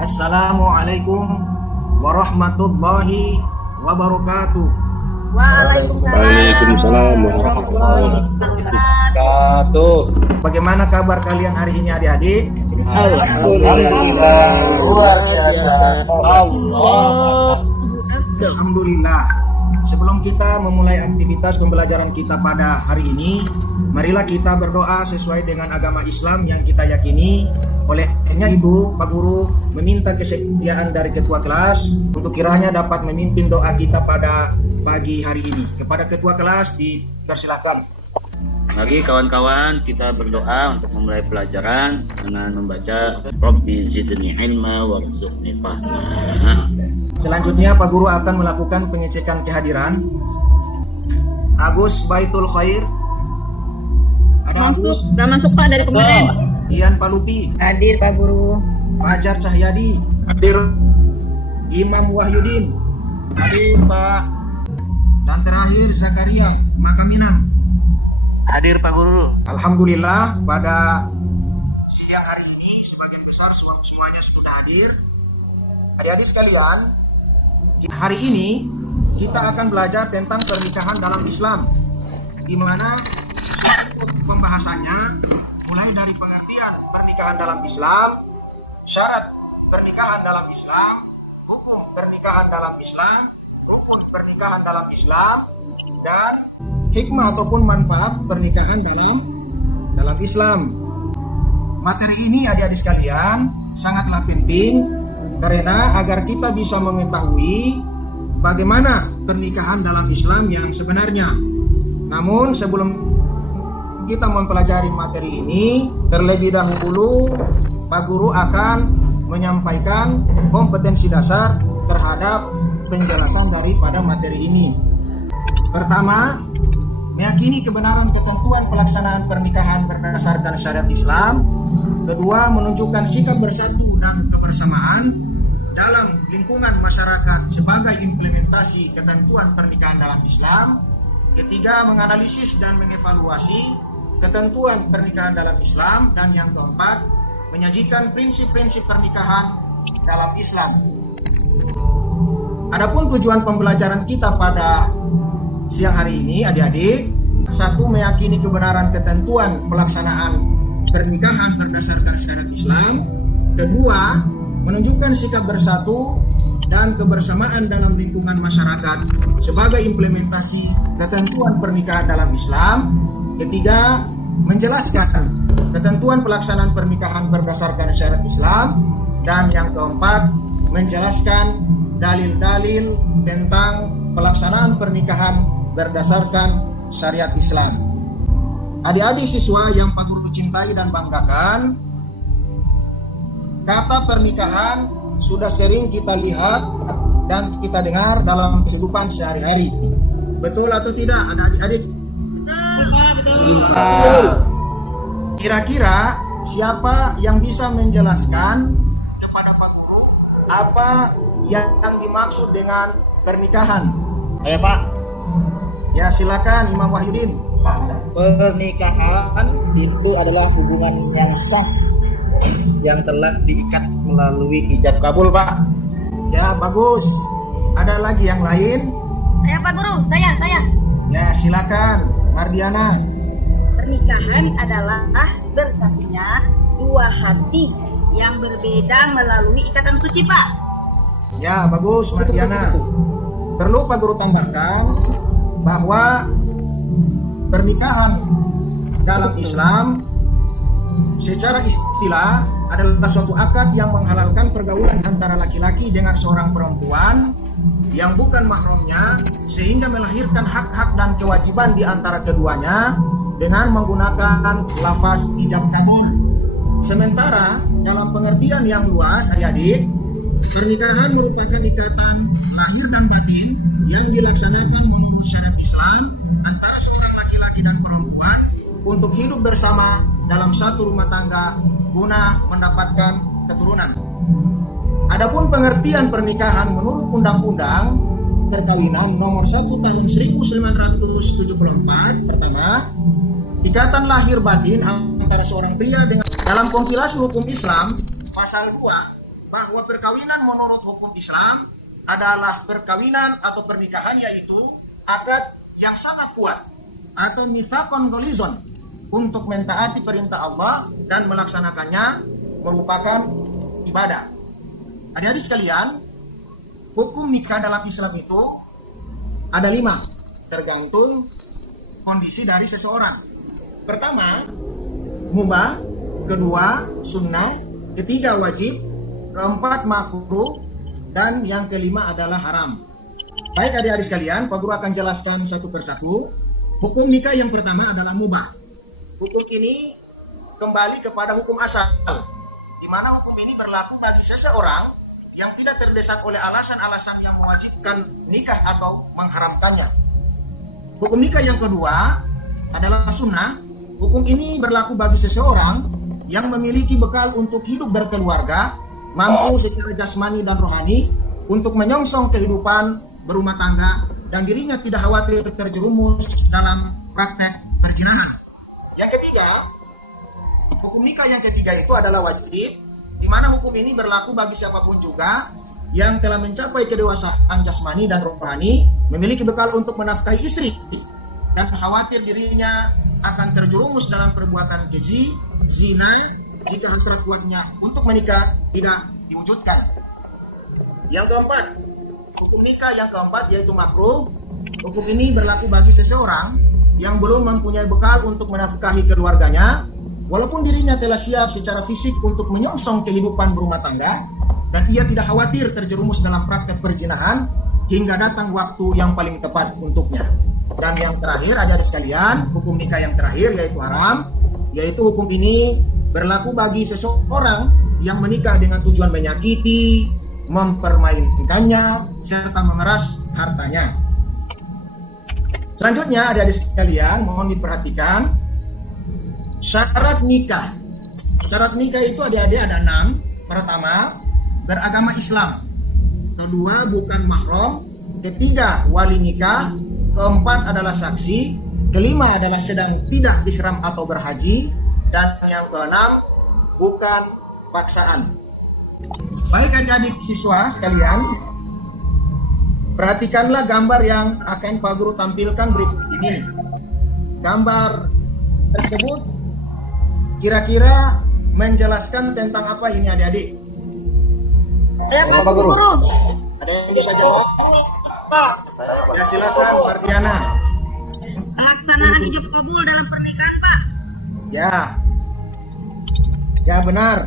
Assalamualaikum warahmatullahi wabarakatuh. Waalaikumsalam warahmatullahi wabarakatuh. Bagaimana kabar kalian hari ini adik-adik? Alhamdulillah, luar biasa. Alhamdulillah. Sebelum kita memulai aktivitas pembelajaran kita pada hari ini, marilah kita berdoa sesuai dengan agama Islam yang kita yakini. Olehnya Ibu, Pak Guru meminta kesediaan dari ketua kelas untuk kiranya dapat memimpin doa kita pada pagi hari ini. Kepada ketua kelas dipersilakan. Mari kawan-kawan kita berdoa untuk memulai pelajaran dengan membaca Rabbi zidni ilma warzuqni fahma. Selanjutnya Pak Guru akan melakukan pengecekan kehadiran. Agus Baitul Khair. Ada Agus? Gak masuk Pak dari kemarin. Ian Palupi. Hadir Pak Guru. Fajar Cahyadi. Hadir. Imam Wahyudin. Hadir Pak. Dan terakhir Zakaria Makaminam. Hadir Pak Guru. Alhamdulillah pada siang hari ini sebagian besar semuanya sudah hadir. Adik-adik sekalian, hari ini kita akan belajar tentang pernikahan dalam Islam, di mana pembahasannya mulai dari pengertian pernikahan dalam Islam, syarat pernikahan dalam Islam, hukum pernikahan dalam Islam, rukun pernikahan dalam Islam, dan hikmah ataupun manfaat pernikahan dalam Islam. Materi ini adik-adik sekalian sangatlah penting karena agar kita bisa mengetahui bagaimana pernikahan dalam Islam yang sebenarnya. Namun sebelum kita mempelajari materi ini, terlebih dahulu Pak Guru akan menyampaikan kompetensi dasar terhadap penjelasan daripada materi ini. Pertama, meyakini kebenaran ketentuan pelaksanaan pernikahan berdasarkan syariat Islam. Kedua, menunjukkan sikap bersatu dan kebersamaan dalam lingkungan masyarakat sebagai implementasi ketentuan pernikahan dalam Islam. Ketiga, menganalisis dan mengevaluasi ketentuan pernikahan dalam Islam. Dan yang keempat, menyajikan prinsip-prinsip pernikahan dalam Islam. Adapun tujuan pembelajaran kita pada siang hari ini adik-adik, satu, meyakini kebenaran ketentuan pelaksanaan pernikahan berdasarkan syariat Islam. Kedua, menunjukkan sikap bersatu dan kebersamaan dalam lingkungan masyarakat sebagai implementasi ketentuan pernikahan dalam Islam. Ketiga, menjelaskan ketentuan pelaksanaan pernikahan berdasarkan syariat Islam. Dan yang keempat, menjelaskan dalil-dalil tentang pelaksanaan pernikahan berdasarkan syariat Islam. Adik-adik siswa yang Pak Guru cintai dan banggakan, kata pernikahan sudah sering kita lihat dan kita dengar dalam kehidupan sehari-hari. Betul atau tidak adik-adik? Betul. Kira-kira siapa yang bisa menjelaskan kepada Pak Guru apa yang dimaksud dengan pernikahan? Saya Pak. Ya, silakan Imam Wahyudin. Pernikahan itu adalah hubungan yang sah yang telah diikat melalui ijab kabul Pak. Ya, bagus. Ada lagi yang lain? Saya Pak Guru, saya. Ya, silakan Mardiana. Pernikahan adalah bersatunya dua hati yang berbeda melalui ikatan suci Pak. Ya, bagus Mardiana. Perlu Pak Guru tambahkan bahwa pernikahan dalam Islam secara istilah adalah suatu akad yang menghalalkan pergaulan antara laki-laki dengan seorang perempuan yang bukan mahramnya, sehingga melahirkan hak-hak dan kewajiban di antara keduanya dengan menggunakan lafaz ijab kabul. Sementara dalam pengertian yang luas adik-adik, pernikahan merupakan ikatan lahir dan batin yang dilaksanakan menurut syariat Islam antara seorang laki-laki dan perempuan untuk hidup bersama dalam satu rumah tangga guna mendapatkan keturunan. Adapun pengertian pernikahan menurut Undang-Undang Perkawinan Nomor 1 Tahun 1974, pertama, ikatan lahir batin antara seorang pria dengan dalam kompilasi hukum Islam pasal 2 bahwa perkawinan menurut hukum Islam adalah perkawinan atau pernikahan yaitu akad yang sangat kuat atau mitsaqon gholizon untuk mentaati perintah Allah dan melaksanakannya merupakan ibadah. Adik-adik sekalian, hukum nikah dalam Islam itu ada 5, tergantung kondisi dari seseorang. Pertama, mubah, kedua, sunnah, ketiga, wajib, keempat, makruh, dan yang kelima adalah haram. Baik adik-adik sekalian, Pak Guru akan jelaskan satu persatu. Hukum nikah yang pertama adalah mubah. Hukum ini kembali kepada hukum asal, di mana hukum ini berlaku bagi seseorang yang tidak terdesak oleh alasan-alasan yang mewajibkan nikah atau mengharamkannya. Hukum nikah yang kedua adalah sunnah. Hukum ini berlaku bagi seseorang yang memiliki bekal untuk hidup berkeluarga, mampu secara jasmani dan rohani untuk menyongsong kehidupan berumah tangga, dan dirinya tidak khawatir terjerumus dalam praktek perzinahan. Yang ketiga, hukum nikah yang ketiga itu adalah wajib, di mana hukum ini berlaku bagi siapapun juga yang telah mencapai kedewasaan jasmani dan rohani, memiliki bekal untuk menafkahi istri, dan khawatir dirinya akan terjerumus dalam perbuatan keji, zina, jika hasrat kuatnya untuk menikah tidak diwujudkan. Yang keempat, hukum nikah yang keempat yaitu makruh. Hukum ini berlaku bagi seseorang yang belum mempunyai bekal untuk menafkahi keluarganya, walaupun dirinya telah siap secara fisik untuk menyongsong kehidupan berumah tangga, dan ia tidak khawatir terjerumus dalam praktek perzinahan hingga datang waktu yang paling tepat untuknya. Dan yang terakhir, adik-adik sekalian, hukum nikah yang terakhir yaitu haram, yaitu hukum ini berlaku bagi seseorang yang menikah dengan tujuan menyakiti, mempermainkannya, serta memeras hartanya. Selanjutnya, adik-adik sekalian, mohon diperhatikan syarat nikah. Syarat nikah itu adik-adik ada 6. Pertama, beragama Islam. Kedua, bukan mahram. Ketiga, wali nikah. Keempat adalah saksi. Kelima adalah sedang tidak ihram atau berhaji. Dan yang keenam, bukan paksaan. Baik adik-adik siswa sekalian, perhatikanlah gambar yang akan Pak Guru tampilkan berikut ini. Gambar tersebut kira-kira menjelaskan tentang apa ini adik-adik? Ya Pak Guru. Ada yang bisa jawab? Ya silakan Mardiana. Pelaksanaan ijab kabul dalam pernikahan Pak. Ya benar.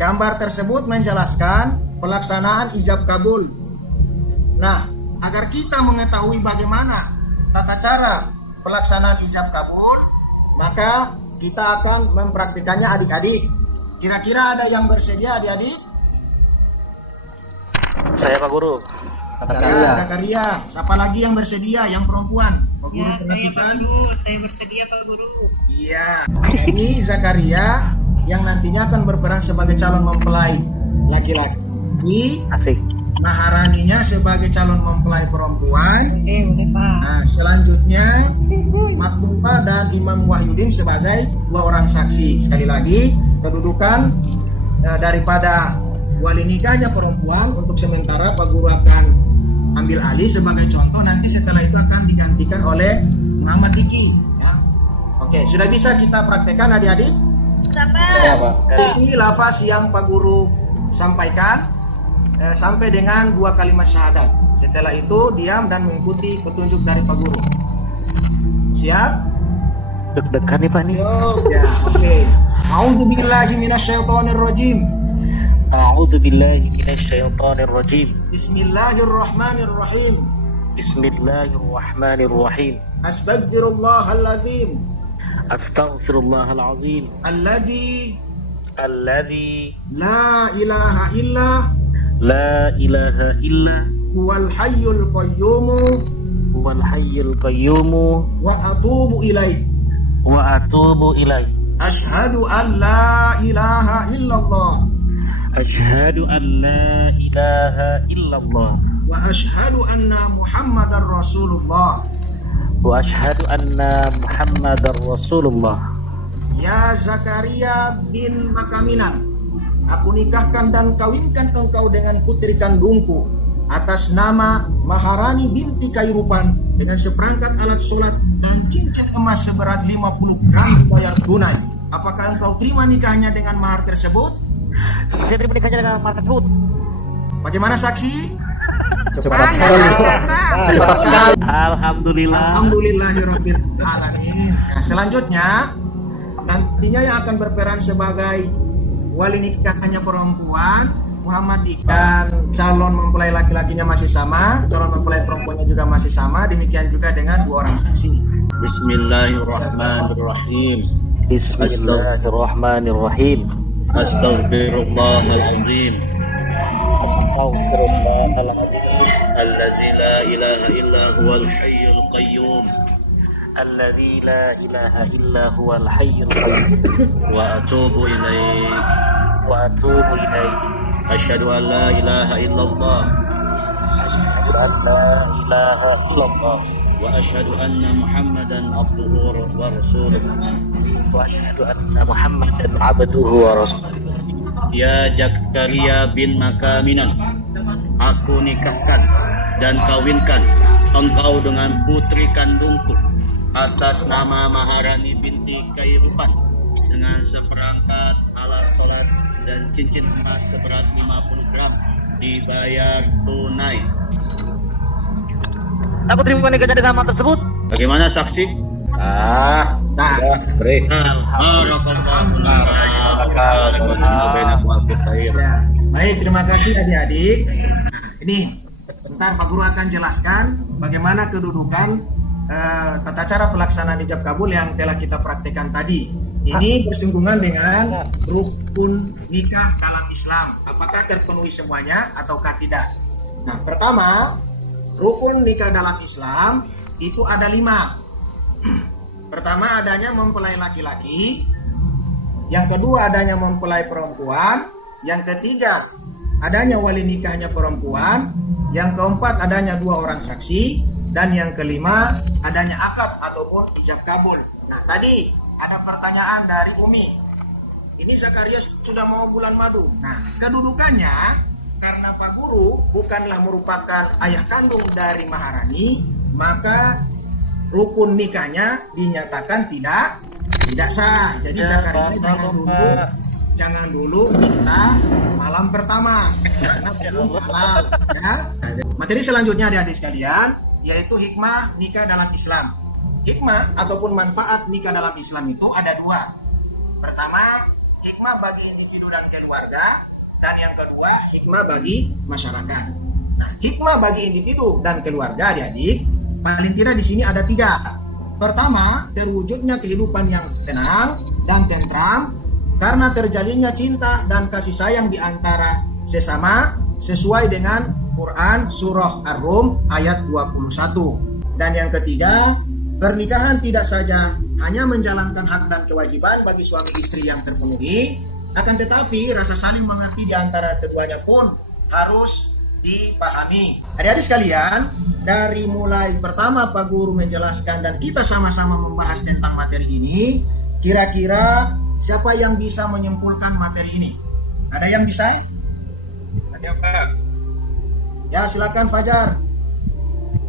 Gambar tersebut menjelaskan pelaksanaan ijab kabul. Nah, agar kita mengetahui bagaimana tata cara pelaksanaan ijab kabul, maka kita akan mempraktikannya adik-adik. Kira-kira ada yang bersedia adik-adik? Saya Pak Guru. Zakaria. Siapa lagi yang bersedia? Yang perempuan? Pak Guru perhatikan. Saya bersedia Pak Guru. Iya. Jadi Zakaria yang nantinya akan berperan sebagai calon mempelai laki-laki. Asik. Maharaninya sebagai calon mempelai perempuan. Udah Pak. Nah, selanjutnya Makbumah dan Imam Wahyudin sebagai 2 orang saksi. Sekali lagi, kedudukan daripada wali nikahnya perempuan untuk sementara Pak Guru akan ambil alih sebagai contoh, nanti setelah itu akan digantikan oleh Muhammad Diki ya. Oke, sudah bisa kita praktekkan adik-adik? Sampai. Ikuti lafaz yang Pak Guru sampaikan sampai dengan 2 kalimat syahadat. Setelah itu diam dan mengikuti petunjuk dari Pak Guru. Siap? Deg-degan nih Pak nih. Ya, oke. A'udzubillahi minasyaitonirrajim. A'udzu billahi minasyaitonir rajim. Bismillahirrahmanirrahim. Bismillahirrahmanirrahim. Astaghfirullahaladzim. Astaghfirullahal azim. Alladzi La la ilaha illa ilaha huwal hayyul qayyum huwal hayyul qayyum wa atubu ilaih. Asyhadu an la ilaha illallah Asyhadu an la ilaha illallah wa asyhadu anna Muhammadar Rasulullah. wa asyhadu anna Muhammadar Rasulullah. Ya Zakaria bin Makamilan, aku nikahkan dan kawinkan engkau dengan putri kandungku atas nama Maharani binti Kairupan dengan seperangkat alat sholat dan cincin emas seberat 50 gram dibayar tunai. Apakah engkau terima nikahnya dengan mahar tersebut? Saya terima nikahnya dengan mahar tersebut. Bagaimana saksi? Cepat sekali. Alhamdulillah. Alhamdulillahirabbil alamin. Nah, selanjutnya nantinya yang akan berperan sebagai wali nikahnya perempuan Muhammad dan calon mempelai laki-lakinya masih sama, calon mempelai perempuannya juga masih sama, demikian juga dengan dua orang saksi. Bismillahirrahmanirrahim. Bismillahirrahmanirrahim. Astaghfirullahaladzim. Astaghfirullahaladzim. Alladzi la ilaha illa huwal hayyul qayyum. Alladzi la ilaha illa huwal hayyul qayyum. Wa atubu ilaih. Wa atubu ilaih. Asyhadu an la ilaha illallah. Asyhadu an la ilaha illallah. Wa asyhadu anna Muhammadan abduhu wa rasuluh. Wa asyhadu anna Muhammadan abduhu wa rasuluh. Ya Zakaria bin Makaminan, aku nikahkan dan kawinkan engkau dengan putri kandungku atas nama Maharani binti Kairupan dengan seperangkat alat sholat dan cincin emas seberat 50 gram dibayar tunai. Aku terima nikahnya dengan mahar tersebut. Bagaimana saksi? Beri. Ya, baik, terima kasih adik-adik. Nah, ini sebentar Pak Guru akan jelaskan bagaimana kedudukan tata cara pelaksanaan ijab kabul yang telah kita praktekkan tadi. Ini bersinggungan dengan rukun nikah dalam Islam. Apakah terpenuhi semuanya ataukah tidak? Nah, pertama, rukun nikah dalam Islam itu ada 5. Pertama, adanya mempelai laki-laki. Yang kedua, adanya mempelai perempuan. Yang ketiga, adanya wali nikahnya perempuan. Yang keempat, adanya 2 orang saksi. Dan yang kelima, adanya akad ataupun ijab kabul. Nah, tadi ada pertanyaan dari Umi. Ini Zakaria sudah mau bulan madu. Nah, kedudukannya karena Pak Guru bukanlah merupakan ayah kandung dari Maharani, maka rukun nikahnya dinyatakan tidak sah. Jadi Zakaria jangan dulu minta malam pertama karena belum halal. Ya. Materi selanjutnya adik-adik sekalian yaitu hikmah nikah dalam Islam. Hikmah ataupun manfaat nikah dalam Islam itu ada 2. Pertama, hikmah bagi individu dan keluarga, dan yang kedua, hikmah bagi masyarakat. Nah, hikmah bagi individu dan keluarga adik-adik, paling tidak di sini ada 3. Pertama, terwujudnya kehidupan yang tenang dan tentram karena terjalinnya cinta dan kasih sayang di antara sesama sesuai dengan Quran Surah Ar-Rum ayat 21. Dan yang ketiga, pernikahan tidak saja hanya menjalankan hak dan kewajiban bagi suami istri yang terpenuhi, akan tetapi rasa saling mengerti di antara keduanya pun harus dipahami. Adik-adik sekalian, dari mulai pertama Pak Guru menjelaskan dan kita sama-sama membahas tentang materi ini, kira-kira siapa yang bisa menyimpulkan materi ini? Ada yang bisa? Ada Pak. Ya, silakan Fajar.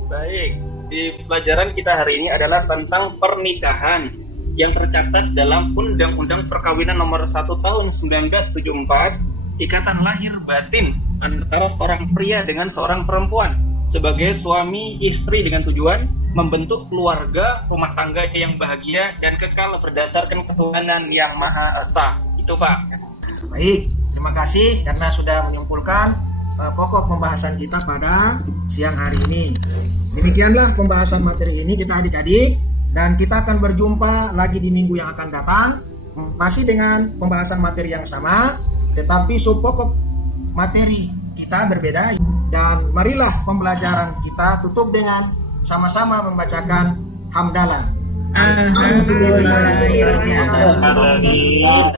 Baik, di pelajaran kita hari ini adalah tentang pernikahan yang tercatat dalam Undang-Undang Perkawinan Nomor 1 Tahun 1974, ikatan lahir batin antara seorang pria dengan seorang perempuan sebagai suami istri dengan tujuan membentuk keluarga rumah tangga yang bahagia dan kekal berdasarkan ketuhanan yang Maha Esa. Itu Pak. Baik, terima kasih karena sudah menyimpulkan pokok pembahasan kita pada siang hari ini. Demikianlah pembahasan materi ini kita adik-adik, dan kita akan berjumpa lagi di minggu yang akan datang masih dengan pembahasan materi yang sama, tetapi subpokok materi kita berbeda. Dan marilah pembelajaran kita tutup dengan sama-sama membacakan hamdalah. Alhamdulillah.